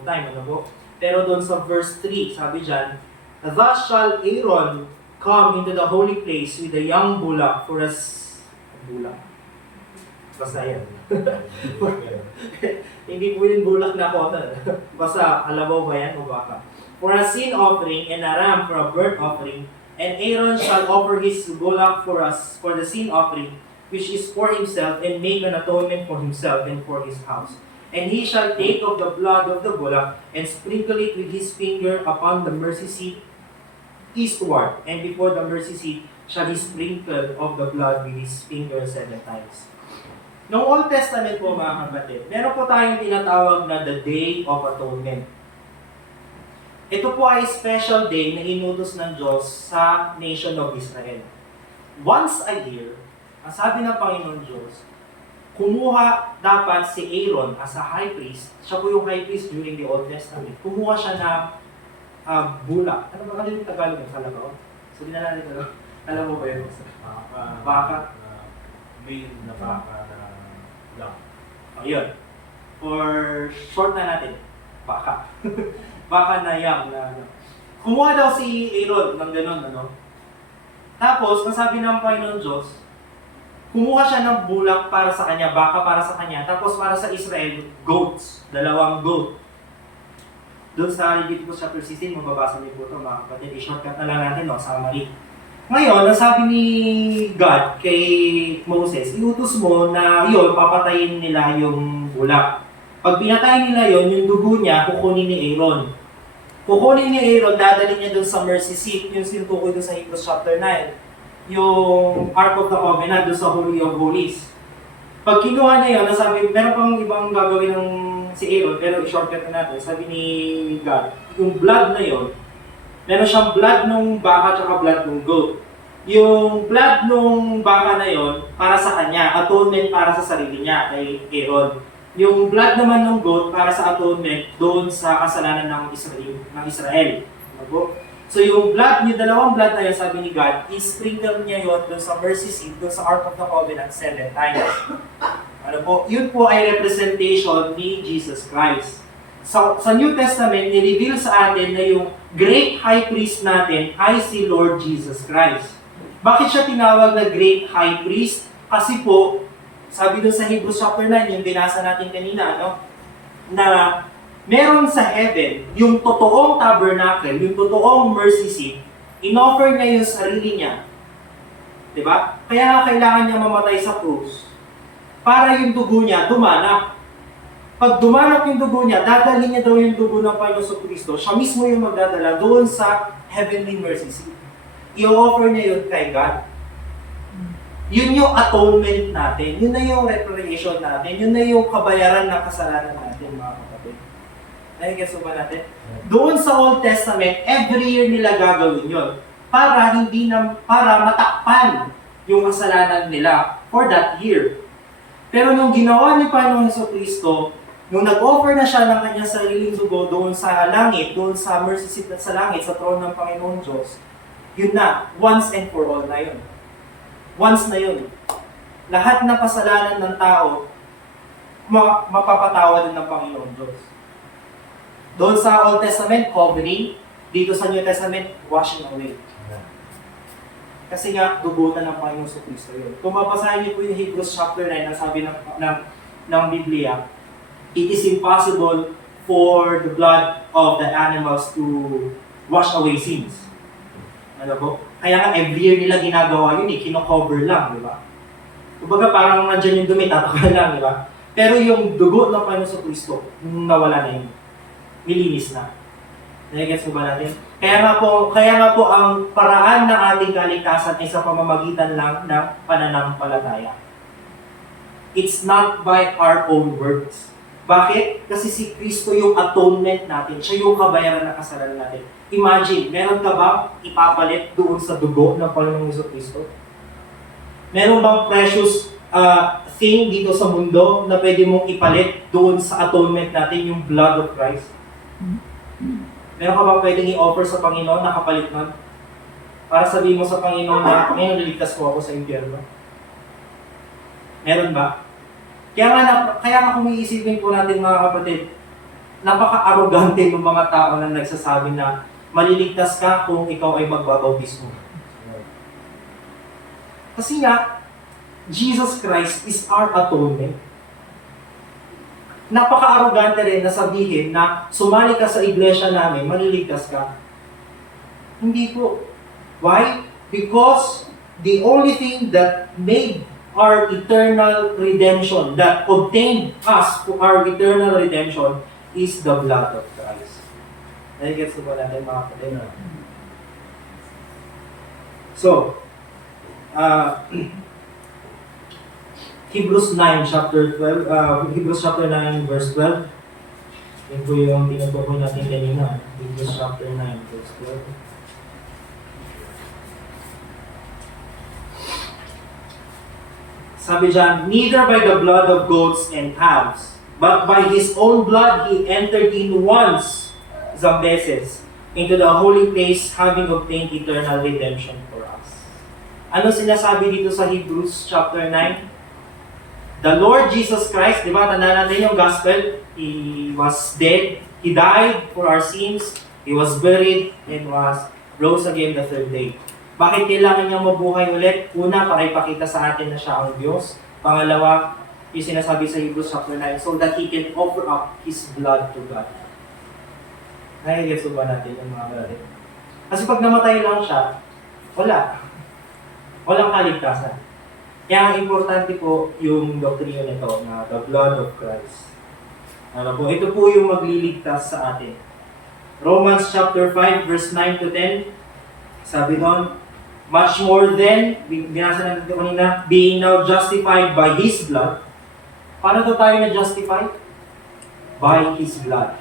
time, ano po? Pero doon sa verse 3, sabi dyan, thus shall Aaron come into the holy place with the young bullock for bullock. Basta yan. Hindi po yung bulak na kota. Basta, alabaw ba yan o baka? For a sin offering and a ram for a burnt offering, and Aaron shall offer his bullock for us for the sin offering, which is for himself, and make an atonement for himself and for his house. And he shall take of the blood of the bullock, and sprinkle it with his finger upon the mercy seat eastward, and before the mercy seat shall he sprinkle of the blood with his finger 7 times. Noong Old Testament po mga kapatid, meron po tayong tinatawag na the Day of Atonement. Ito po ay special day na inutos ng Diyos sa nation of Israel. Once a year, ang sabi ng Panginoon Diyos, kumuha dapat si Aaron as a high priest. Siya po yung high priest during the Old Testament. Kumuha siya ng bulak. Ano ba yung Tagalog ng kalabaw? So, di na natin alam. Alam mo ba yun? Baka. Male na baka na lang. Ayun. For short na natin, baka. Baka na yam. Kumuha daw si Aaron ng ganun, ano? Tapos, nasabi ng Panginoon Diyos, kumuha siya ng bulak para sa kanya, baka para sa kanya, tapos para sa Israel, goats, 2 goat. Doon sa Leviticus chapter 16, mababasa niyo po ito mga kapatid, i-shortcut na lang natin, no, summary. Ngayon, nasabi ni God kay Moses, iutos mo na yun, papatayin nila yung bulak. Pag pinatay nila yun, yung dugo niya, kukunin ni Aaron. Kukunin ni Aaron, dadalhin niya doon sa mercy seat, yung sinutukoy doon sa Hebrews chapter 9. Yung Ark of the Covenant doon sa Holy of Holies. Pag kinuha niya yun, nasabi, meron pang ibang gagawin ng si Aaron, pero i-shortcut na natin. Sabi ni God, yung blood na yun, meron siyang blood nung baka at blood nung goat. Yung blood nung baka na yon para sa kanya, atonement para sa sarili niya, kay Aaron. Yung blood naman ng goat para sa atonement doon sa kasalanan ng Israel. So yung blood, yung 2 blood na yun, sabi ni God, i-sprinkle niya yun doon sa mercy seat, doon sa Ark of the Covenant 7 times. Ano po? Yun po ay representation ni Jesus Christ. Sa New Testament, ni-reveal sa atin na yung great high priest natin ay si Lord Jesus Christ. Bakit siya tinawag na great high priest? Kasi po, sabi doon sa Hebrews chapter 9, yung binasa natin kanina, no? Na meron sa heaven, yung totoong tabernacle, yung totoong mercy seat, in-offer niya yung sarili niya. Diba? Kaya nga kailangan niya mamatay sa krus para yung dugo niya dumanak. Pag dumanak yung dugo niya, dadalhin niya daw yung dugo ng Panginoon Kristo. Siya mismo yung magdadala doon sa heavenly mercy seat. I-offer niya yun kay God. Yun yung atonement natin. Yun na yung reparation natin. Yun na yung kabayaran ng kasalanan natin, mga kapatid. Nagigets ba natin? Doon sa Old Testament, every year nila gagawin yun. Para matakpan yung kasalanan nila for that year. Pero nung ginawa ni Panginoon Jesucristo, nung nag-offer na siya ng kanyang sariling dugo doon sa langit, doon sa mercy seat at sa langit, sa throne ng Panginoon Diyos, yun na, once and for all na yun. Once na yun. Lahat ng kasalanan ng tao, mapapatawad ng Panginoon Diyos. Doon sa Old Testament, covering. Dito sa New Testament, washing away. Kasi nga, dugo na ng Panginoon sa Kristo yun. Kung mapasahin niyo po yung Hebrews chapter 9, ang sabi ng Biblia, it is impossible for the blood of the animals to wash away sins. Ano po? Kaya nga, every year nila ginagawa yun kino-cover lang, di ba? Kumbaga parang nandyan yung dumi, tatakal lang, di ba? Pero yung dugo ng Panginoon sa Kristo, nawala na yun. Nilinis na. Nagigets mo ba natin? Kaya nga po ang paraan ng ating kaligtasan ay sa pamamagitan lang ng pananampalataya. It's not by our own works. Bakit? Kasi si Kristo yung atonement natin. Siya yung kabayaran ng kasalanan natin. Imagine, meron ka ba ipapalit doon sa dugo ng Panginoong Jesucristo? Meron bang precious thing dito sa mundo na pwede mong ipalit doon sa atonement natin, yung blood of Christ? Meron ka ba pwedeng i-offer sa Panginoon na kapalit nun? Para sabihin mo sa Panginoon na, ngayon liligtas ko ako sa impyerno. Meron ba? Kaya nga kung iisipin po natin mga kapatid, napaka-arrogante ng mga tao na nagsasabi na maliligtas ka kung ikaw ay magbabautismo. Kasi nga, Jesus Christ is our atonement. Napaka-arrogante rin na sabihin na sumali ka sa iglesia namin, maliligtas ka. Hindi po. Why? Because the only thing that made our eternal redemption, that obtained us to our eternal redemption, is the blood of Christ. Nagigets ba natin mga kapatid? So, Hebrews 9 chapter 12, Hebrews chapter 9 verse 12. Yan po yung tinutukoy natin kanina. Hebrews chapter 9 verse 12. Sabi dyan, neither by the blood of goats and calves, but by His own blood He entered in once, isang beses, into the holy place, having obtained eternal redemption for us. Ano sinasabi dito sa Hebrews chapter 9? The Lord Jesus Christ, di ba, tandaan natin yung gospel, He was dead, He died for our sins, He was buried, and was rose again the third day. Bakit kailangan niyang mabuhay ulit? Una, para ipakita sa atin na siya ang Diyos. Pangalawa, yung sinasabi sa Hebrews chapter 9, so that He can offer up His blood to God. Nagigets ba natin yung mga brother? Kasi pag namatay lang siya, wala. Walang kaligtasan. Kaya ang importante po yung doktrina nito na the blood of Christ. Ano po? Ito po yung magliligtas sa atin. Romans chapter 5 verse 9 to 10. Sabi doon, much more than, binasa natin ito kanina, being now justified by His blood. Paano to tayo na-justify? By His blood.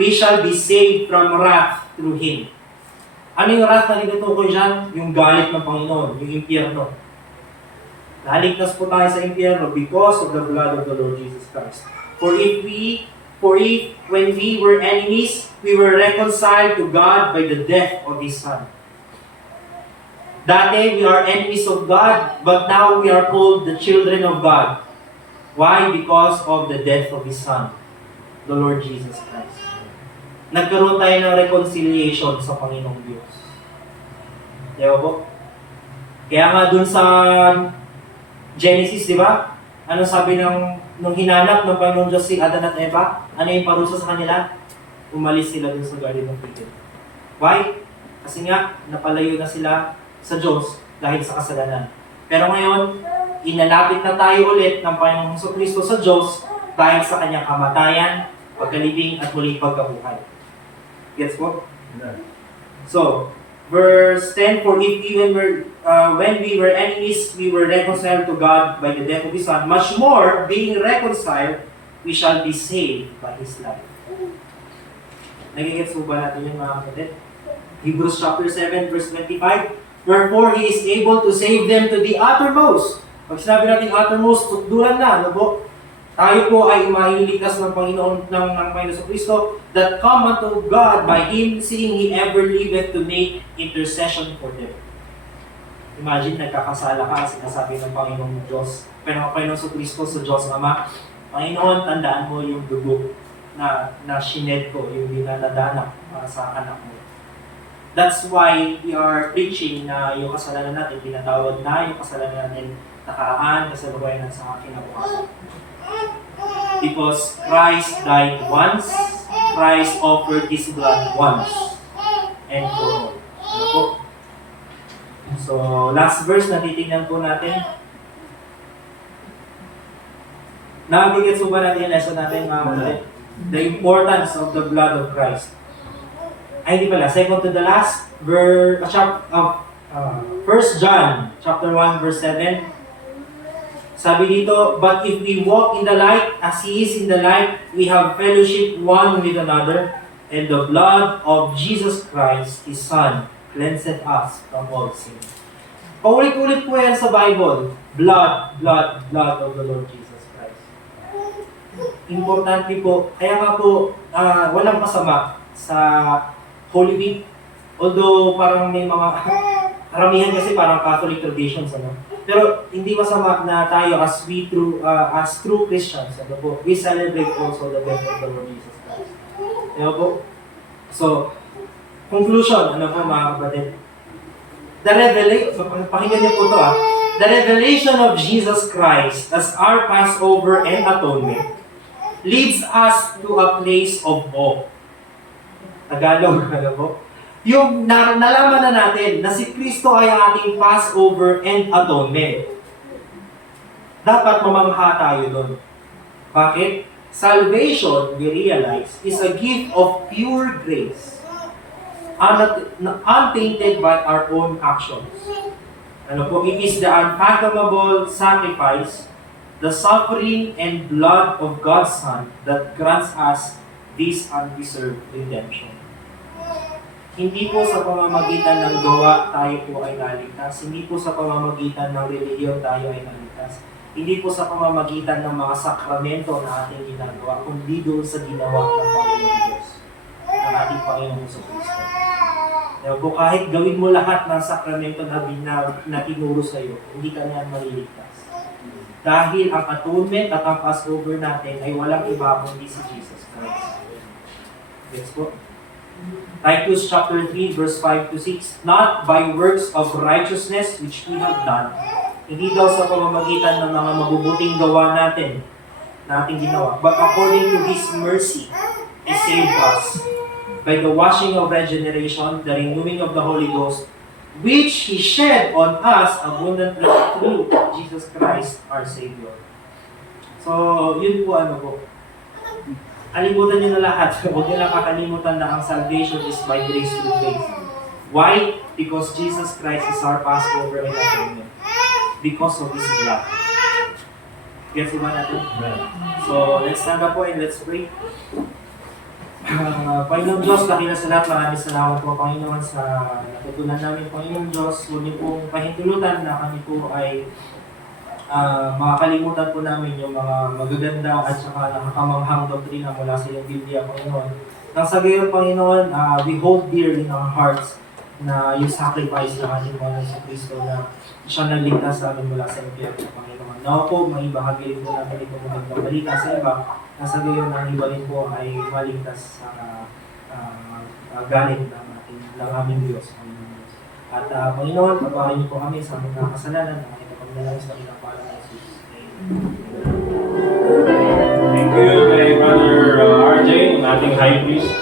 We shall be saved from wrath through Him. Ano yung wrath na tinutukoy dyan? Yung galit ng Panginoon, yung impyerno. Naligtas po tayo sa impyerno because of the blood of the Lord Jesus Christ. For if when we were enemies, we were reconciled to God by the death of His Son. Dati, we are enemies of God, but now we are called the children of God. Why? Because of the death of His Son, the Lord Jesus Christ. Nagkaroon tayo ng reconciliation sa Panginoong Diyos. Diba po? Kaya nga dun sa Genesis, di ba? Ano sabi nung hinanap ng Panginoong Diyos si Adan at Eva? Ano yung parusa sa kanila? Umalis sila dun sa Garden of Eden. Why? Kasi nga, napalayo na sila sa Diyos dahil sa kasalanan. Pero ngayon, inalapit na tayo ulit ng Panginoong Kristo sa Diyos dahil sa kanyang kamatayan, pagkalibing at muling pagkabuhay. Gets po? So, verse 10, for if even when we were enemies, we were reconciled to God by the death of His Son, much more, being reconciled, we shall be saved by His life. Nagigets po ba natin yung mga kapatid? Hebrews chapter 7, verse 25, wherefore He is able to save them to the uttermost. Pag sinabi natin uttermost, tukduran na, ano po? Tayo po ay mailigtas ng Panginoon ng Panginoon sa Kristo that come unto God by Him, seeing He ever liveth to make intercession for them. Imagine, nagkakasala ka, sinasabi ng Panginoong Diyos, pero ang Panginoon sa Kristo sa Diyos Ama, Panginoon, tandaan mo yung dugo na shined ko, yung dinadadanak sa anak mo. That's why we are preaching na yung kasalanan natin, tinatawag na yung kasalanan natin nakaraan, kasalukuyan na sa kinabukasan. Because Christ died once, Christ offered His blood once, and for all. Ano po? So, last verse na titignan po natin. Nakagigets po ba natin yung lesson natin, mga kapatid? The importance of the blood of Christ. Ay, hindi pala. Second to the last, 1 John, chapter 1, verse 7. Sabi dito, but if we walk in the light, as He is in the light, we have fellowship one with another, and the blood of Jesus Christ, His Son, cleanseth us from all sin. Paulit-ulit po yan sa Bible. Blood, blood, blood of the Lord Jesus Christ. Importante po. Kaya nga po, walang masama sa Holy Week. Although parang may mga karamihan kasi parang Catholic traditions, ano? Pero hindi masama na tayo as true Christians, ano po, we celebrate also the birth of the Lord Jesus Christ. Ano po? So, conclusion, ano po mga kapatid? The revelation, so pakinggan niyo po ito the revelation of Jesus Christ as our Passover and atonement leads us to a place of awe. Tagalog, ano po? Yung nalaman na natin na si Kristo ay ating Passover and atonement. Dapat mamamha tayo doon. Bakit? Salvation, we realize, is a gift of pure grace, untainted by our own actions. Ano po? It is the unfathomable sacrifice, the suffering and blood of God's Son that grants us this undeserved redemption. Hindi po sa pamamagitan ng gawa tayo po ay naligtas. Hindi po sa pamamagitan ng relihiyon tayo ay naligtas. Hindi po sa pamamagitan ng mga sakramento na ating ginagawa, kundi doon sa ginawa ng Panginoon Diyos, ng ating Panginoon sa Kristo. Kaya po kahit gawin mo lahat ng sakramento na tinuro sa iyo, hindi ka niyan maliligtas. Dahil ang atonement at ang Passover natin ay walang iba kundi si Jesus Christ. Yes po. Titus chapter 3 verse 5 to 6, not by works of righteousness which we have done. Hindi daw sa pamamagitan ng mga mabubuting gawa natin, na ating ginawa, but according to His mercy, He saved us by the washing of regeneration, the renewing of the Holy Ghost, which He shed on us abundantly through Jesus Christ our Savior. So, yun po ano po. Kalimutan nyo na lahat. Huwag nyo lang kakalimutan na ang salvation is by grace through faith. Why? Because Jesus Christ is our Passover and atonement. Because of His blood. Gets ba natin? So, let's stand up po and let's pray. Panginoon Diyos, dakila sa lahat, maraming salamat po, Panginoon, sa natutunan namin, Panginoon Diyos. Huwag niyo pong pahintulutan na kami po ay makakalimutan po namin yung mga magaganda at saka nakakamanghang doktrina mula sa iyong Biblia, Panginoon. Nang sa gayon, Panginoon, we hold dear in our hearts na yung sacrifice ng ating Panginoon sa Kristo na siya nagligtas sa amin mula sa impyerno, Panginoon. Now po, may bahagi rin po namin itong magandang balita sa iba. Nasa gayon, ang iba rin po ay maligtas sa galit ng aming Diyos, Panginoon. At Panginoon, pagpaparin niyo po kami sa aming kasalanan na pagdalangin sa ilang pala ng Jesus. Thank you kay Brother RJ, ang ating high priest.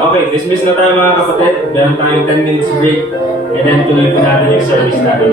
Okay, dismiss na tayo mga kapatid. Meron tayong 10 minutes break and then tuloy po natin yung service natin.